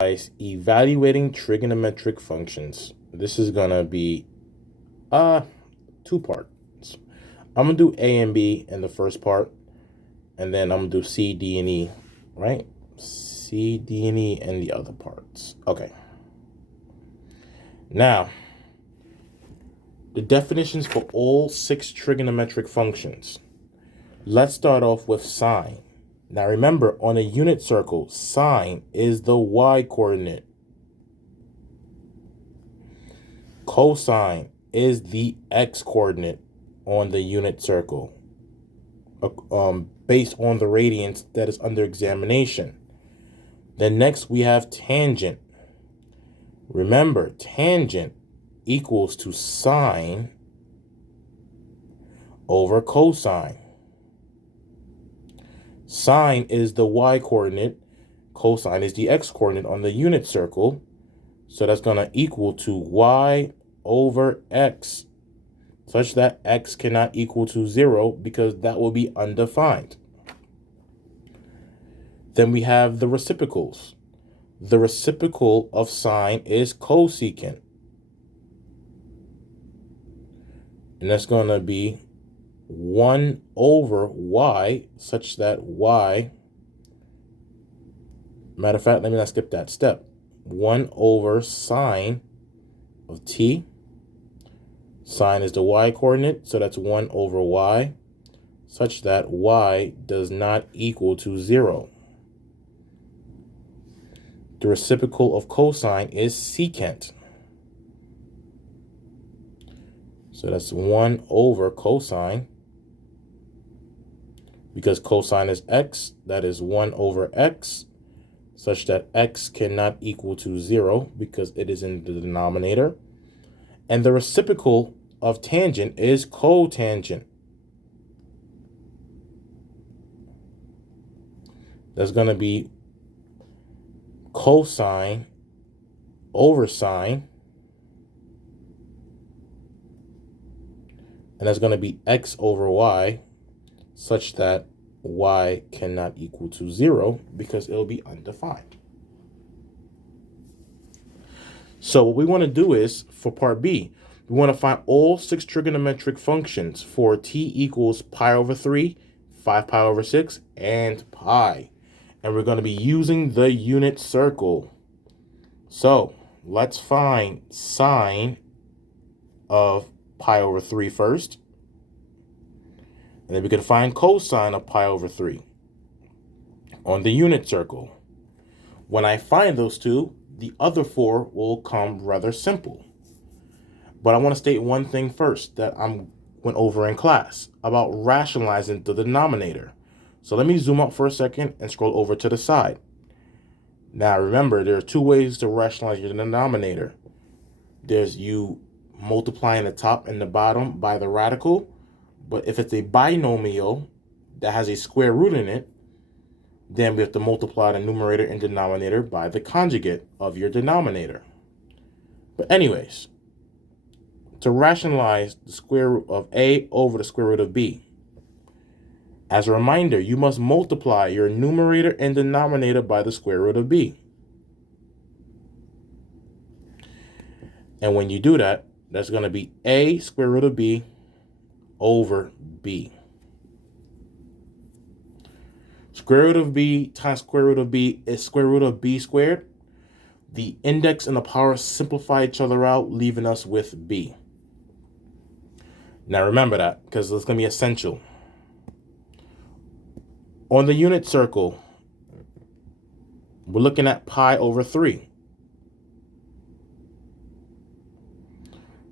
Guys, evaluating trigonometric functions. This is gonna be two parts. I'm gonna do A and B in the first part, and then I'm gonna do C, D, and E, right? C, D, and E in the other parts. Okay. Now, the definitions for all 6 trigonometric functions. Let's start off with sine. Now remember, on a unit circle, sine is the y-coordinate. Cosine is the x-coordinate on the unit circle, based on the radians that is under examination. Then next we have tangent. Remember, tangent equals to sine over cosine. Sine is the y-coordinate, cosine is the x-coordinate on the unit circle, so that's going to equal to y over x, such that x cannot equal to 0 because that will be undefined. Then we have the reciprocals. The reciprocal of sine is cosecant, and that's going to be 1 over y, such that y, matter of fact, let me not skip that step, 1 over sine of t. Sine is the y-coordinate, so that's 1 over y, such that y does not equal to 0. The reciprocal of cosine is secant. So that's 1 over cosine. Because cosine is x, that is 1 over x, such that x cannot equal to 0 because it is in the denominator. And the reciprocal of tangent is cotangent. That's going to be cosine over sine. And that's going to be x over y, such that y cannot equal to 0 because it'll be undefined. So what we want to do is, for part B, we want to find all 6 trigonometric functions for t equals pi over 3, 5 pi over 6, and pi. And we're going to be using the unit circle. So let's find sine of pi over 3 first. And then we can find cosine of pi over 3 on the unit circle. When I find those two, the other 4 will come rather simple. But I want to state one thing first that I went over in class about rationalizing the denominator. So let me zoom out for a second and scroll over to the side. Now remember, there are 2 ways to rationalize your denominator. There's you multiplying the top and the bottom by the radical. But if it's a binomial that has a square root in it, then we have to multiply the numerator and denominator by the conjugate of your denominator. But anyways, to rationalize the square root of a over the square root of b, as a reminder, you must multiply your numerator and denominator by the square root of b. And when you do that, that's going to be a square root of b over b. Square root of b times square root of b is square root of b squared. The index and the power simplify each other out, leaving us with b. Now remember that, because it's going to be essential. On the unit circle, we're looking at pi over 3.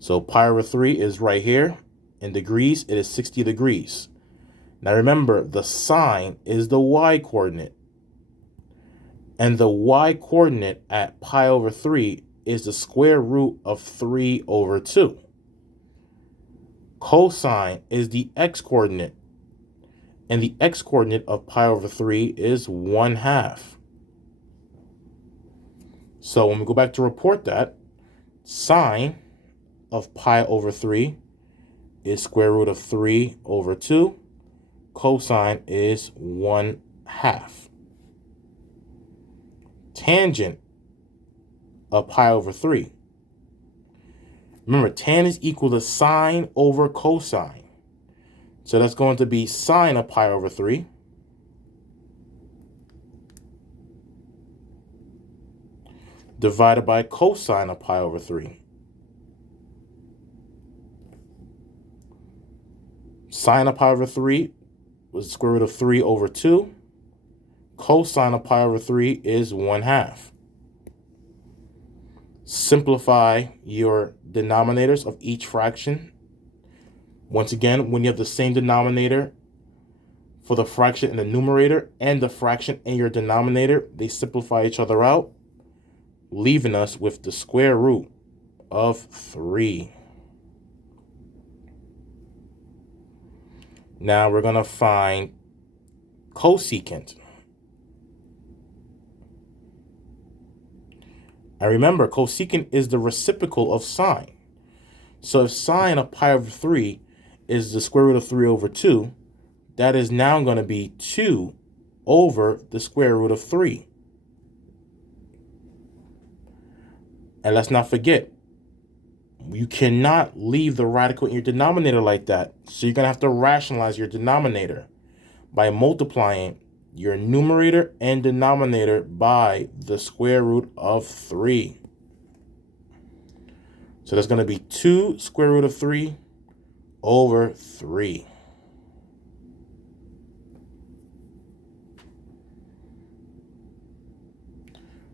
So pi over 3 is right here. In degrees, it is 60 degrees. Now remember, the sine is the y-coordinate. And the y-coordinate at pi over 3 is the square root of 3 over 2. Cosine is the x-coordinate. And the x-coordinate of pi over 3 is 1/2. So when we go back to report that, sine of pi over 3 is square root of 3 over 2. Cosine is 1/2. Tangent of pi over 3. Remember, tan is equal to sine over cosine. So that's going to be sine of pi over 3 divided by cosine of pi over 3. Sine of pi over 3 was the square root of 3 over 2. Cosine of pi over 3 is 1/2. Simplify your denominators of each fraction. Once again, when you have the same denominator for the fraction in the numerator and the fraction in your denominator, they simplify each other out, leaving us with the square root of 3. Now we're going to find cosecant. And remember, cosecant is the reciprocal of sine. So if sine of pi over 3 is the square root of 3 over 2, that is now going to be 2 over the square root of 3. And let's not forget, you cannot leave the radical in your denominator like that. So you're going to have to rationalize your denominator by multiplying your numerator and denominator by the square root of 3. So that's going to be 2 square root of 3 over 3.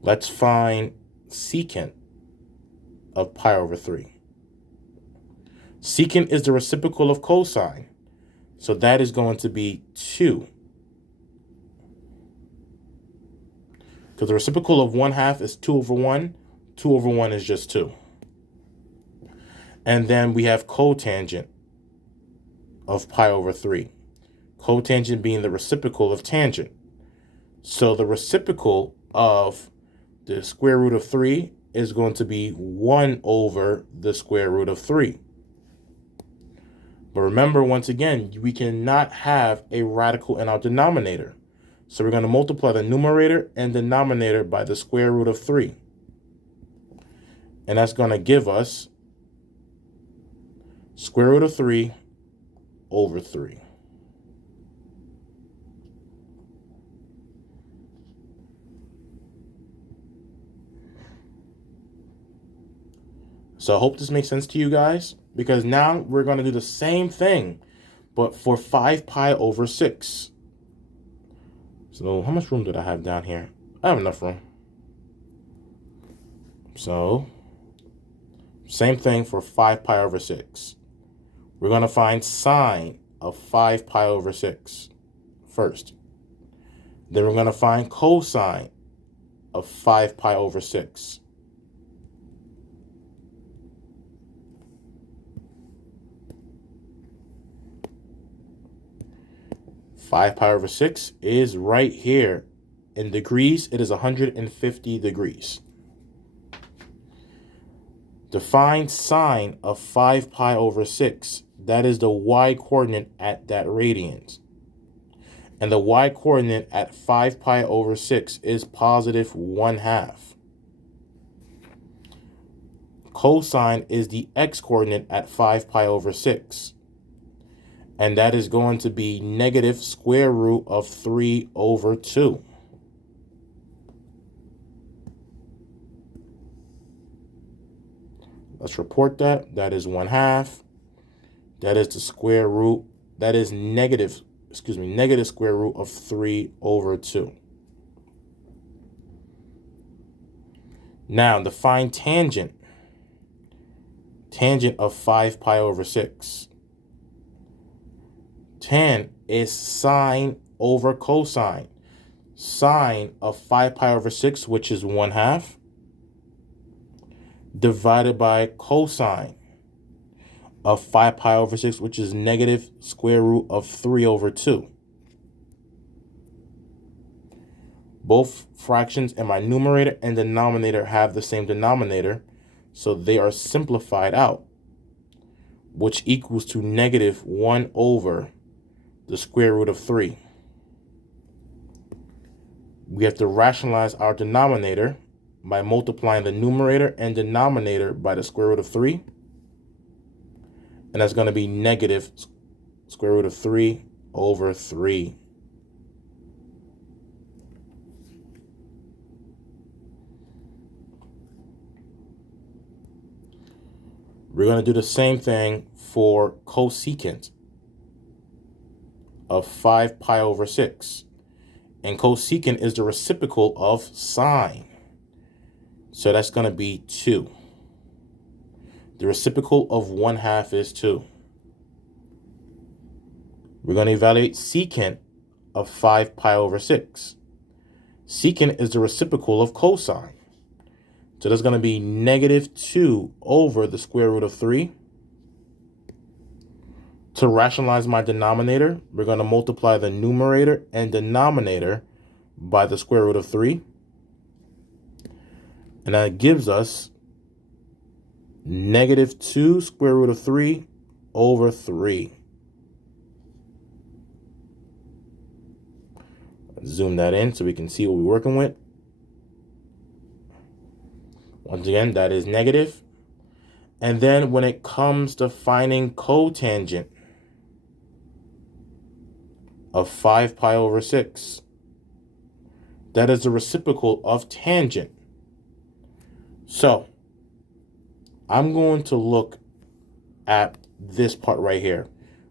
Let's find secant of pi over 3. Secant is the reciprocal of cosine. So that is going to be 2. Because the reciprocal of 1/2 is 2 over 1. 2 over 1 is just 2. And then we have cotangent of pi over 3. Cotangent being the reciprocal of tangent. So the reciprocal of the square root of 3 is going to be 1 over the square root of 3. But remember, once again, we cannot have a radical in our denominator. So we're going to multiply the numerator and denominator by the square root of 3. And that's going to give us square root of 3 over 3. So I hope this makes sense to you guys, because now we're going to do the same thing, but for 5 pi over 6. So how much room did I have down here? I have enough room. So same thing for 5 pi over 6. We're going to find sine of 5 pi over 6 first. Then we're going to find cosine of 5 pi over 6. Five pi over 6 is right here. In degrees, it is 150 degrees. To find sine of 5 pi over 6, that is the y-coordinate at that radians. And the y-coordinate at 5 pi over 6 is positive 1/2. Cosine is the x-coordinate at 5 pi over 6. And that is going to be negative square root of 3 over 2. Let's report that. That is 1/2. That is the square root. That is negative square root of 3 over 2. Now, to find tangent of 5 pi over 6. Tan is sine over cosine. Sine of 5 pi over 6, which is 1/2, divided by cosine of 5 pi over 6, which is negative square root of 3 over 2. Both fractions in my numerator and denominator have the same denominator, so they are simplified out, which equals to negative 1 over the square root of 3. We have to rationalize our denominator, by multiplying the numerator and denominator by the square root of 3. And that's going to be negative square root of 3 over 3. We're going to do the same thing for cosecant of 5 pi over 6. And cosecant is the reciprocal of sine. So that's going to be 2. The reciprocal of 1/2 is 2. We're going to evaluate secant of 5 pi over 6. Secant is the reciprocal of cosine. So that's going to be negative 2 over the square root of 3. To rationalize my denominator, we're going to multiply the numerator and denominator by the square root of 3. And that gives us negative 2 square root of 3 over 3. Let's zoom that in so we can see what we're working with. Once again, that is negative. And then when it comes to finding cotangent of 5 pi over 6, that is the reciprocal of tangent. So I'm going to look at this part right here.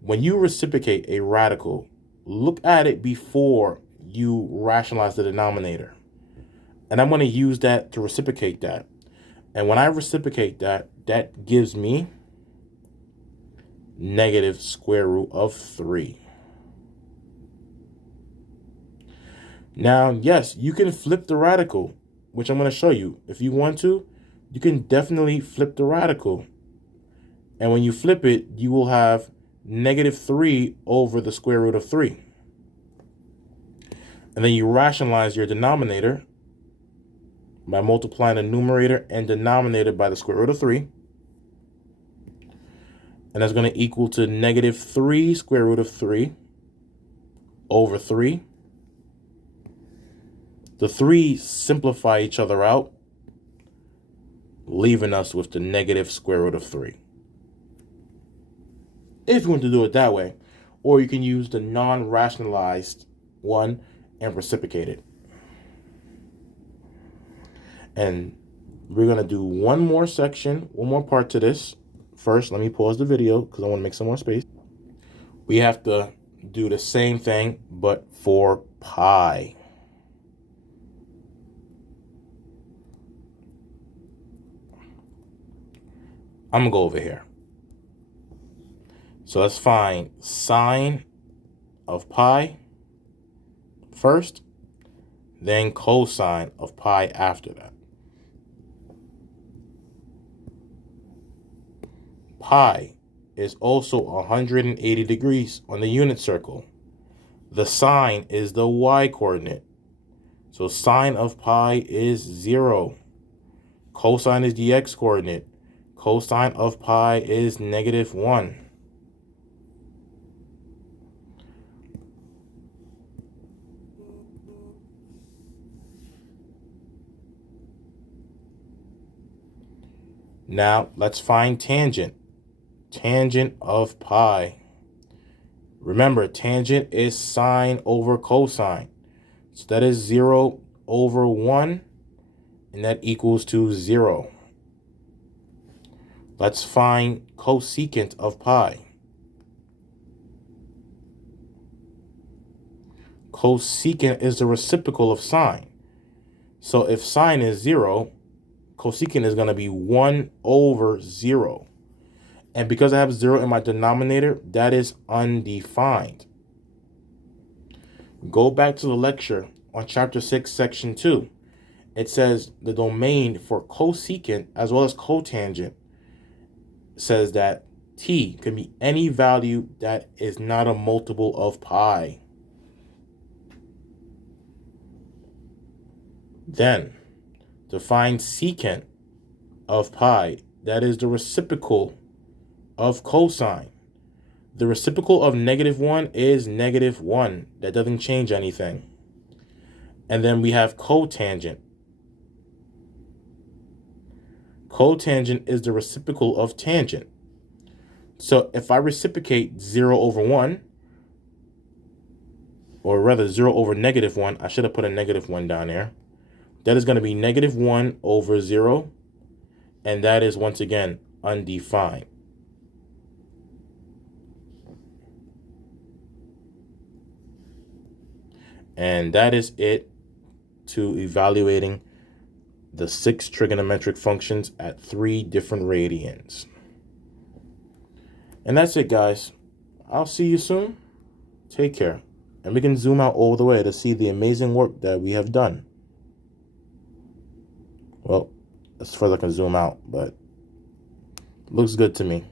When you reciprocate a radical, look at it before you rationalize the denominator. And I'm going to use that to reciprocate that. And when I reciprocate that, that gives me negative square root of 3. Now, yes, you can flip the radical, which I'm going to show you. If you want to, you can definitely flip the radical. And when you flip it, you will have negative 3 over the square root of 3. And then you rationalize your denominator by multiplying the numerator and denominator by the square root of 3. And that's going to equal to negative 3 square root of 3 over 3. The 3 simplify each other out, leaving us with the negative square root of 3. If you want to do it that way, or you can use the non-rationalized one and reciprocate it. And we're going to do one more section, one more part to this. First, let me pause the video because I want to make some more space. We have to do the same thing, but for pi. I'm going to go over here. So let's find sine of pi first, then cosine of pi after that. Pi is also 180 degrees on the unit circle. The sine is the y-coordinate. So sine of pi is 0. Cosine is the x-coordinate. Cosine of pi is negative 1. Now let's find tangent. Tangent of pi. Remember, tangent is sine over cosine. So that is 0 over 1, and that equals to 0. Let's find cosecant of pi. Cosecant is the reciprocal of sine. So if sine is 0, cosecant is going to be 1 over 0. And because I have 0 in my denominator, that is undefined. Go back to the lecture on chapter 6, section 2. It says the domain for cosecant as well as cotangent says that t can be any value that is not a multiple of pi. Then, to find secant of pi, that is the reciprocal of cosine. The reciprocal of negative 1 is negative 1. That doesn't change anything. And then we have cotangent. Cotangent is the reciprocal of tangent. So if I reciprocate 0 over 1, or rather 0 over -1, I should have put a -1 down there. That is going to be -1 over 0, and that is, once again, undefined. And that is it to evaluating the 6 trigonometric functions at 3 different radians. And that's it, guys. I'll see you soon. Take care. And we can zoom out all the way to see the amazing work that we have done. Well, as far as I can zoom out, but it looks good to me.